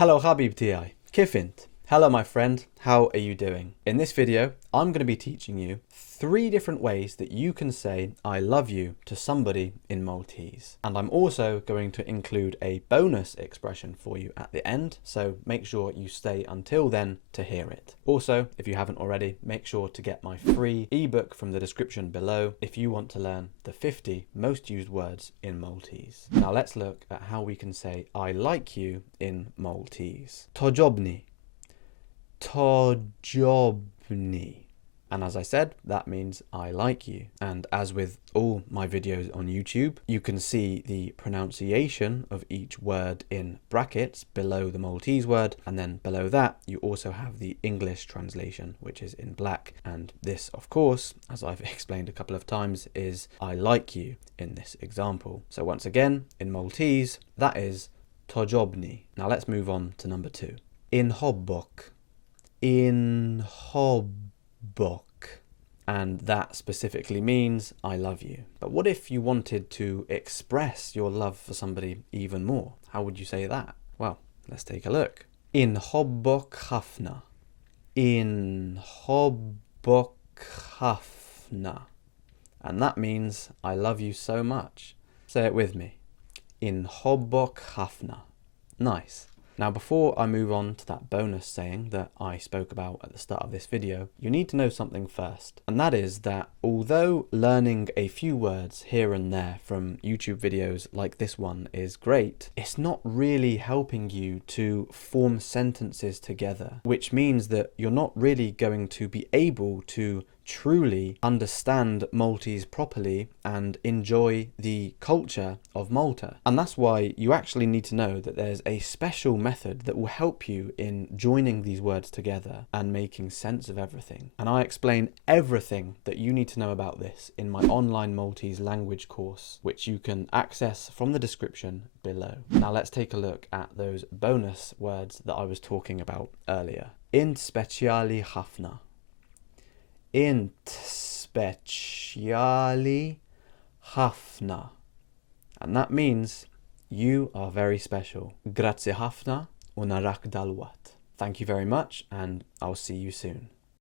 Hello Habibti, كيف انت? Hello my friend, how are you doing? In this video, I'm going to be teaching you 3 different ways that you can say I love you to somebody in Maltese. And I'm also going to include a bonus expression for you at the end, so make sure you stay until then to hear it. Also, if you haven't already, make sure to get my free ebook from the description below if you want to learn the 50 most used words in Maltese. Now let's look at how we can say I like you in Maltese. Tojobni. Tojobni. And as I said, that means I like you. And as with all my videos on YouTube, you can see the pronunciation of each word in brackets below the Maltese word. And then below that, you also have the English translation, which is in black. And this, of course, as I've explained a couple of times, is I like you in this example. So once again, in Maltese, that is Tojobni. Now let's move on to number 2. In hobbok. In hobbok. And that specifically means I love you. But what if you wanted to express your love for somebody even more? How would you say that? Well, let's take a look. In hobbok hafna. In hobbok hafna. And that means I love you so much. Say it with me. In hobbok hafna. Nice. Now, before I move on to that bonus saying that I spoke about at the start of this video, you need to know something first. And that is that although learning a few words here and there from YouTube videos like this one is great, it's not really helping you to form sentences together, which means that you're not really going to be able to truly understand Maltese properly and enjoy the culture of Malta. And that's why you actually need to know that there's a special method that will help you in joining these words together and making sense of everything. And I explain everything that you need to know about this in my online Maltese language course, which you can access from the description below. Now let's take a look at those bonus words that I was talking about earlier. In speciali hafna. Int speciali hafna. And that means you are very special. Grazie hafna u narak dalwat. Thank you very much, and I'll see you soon.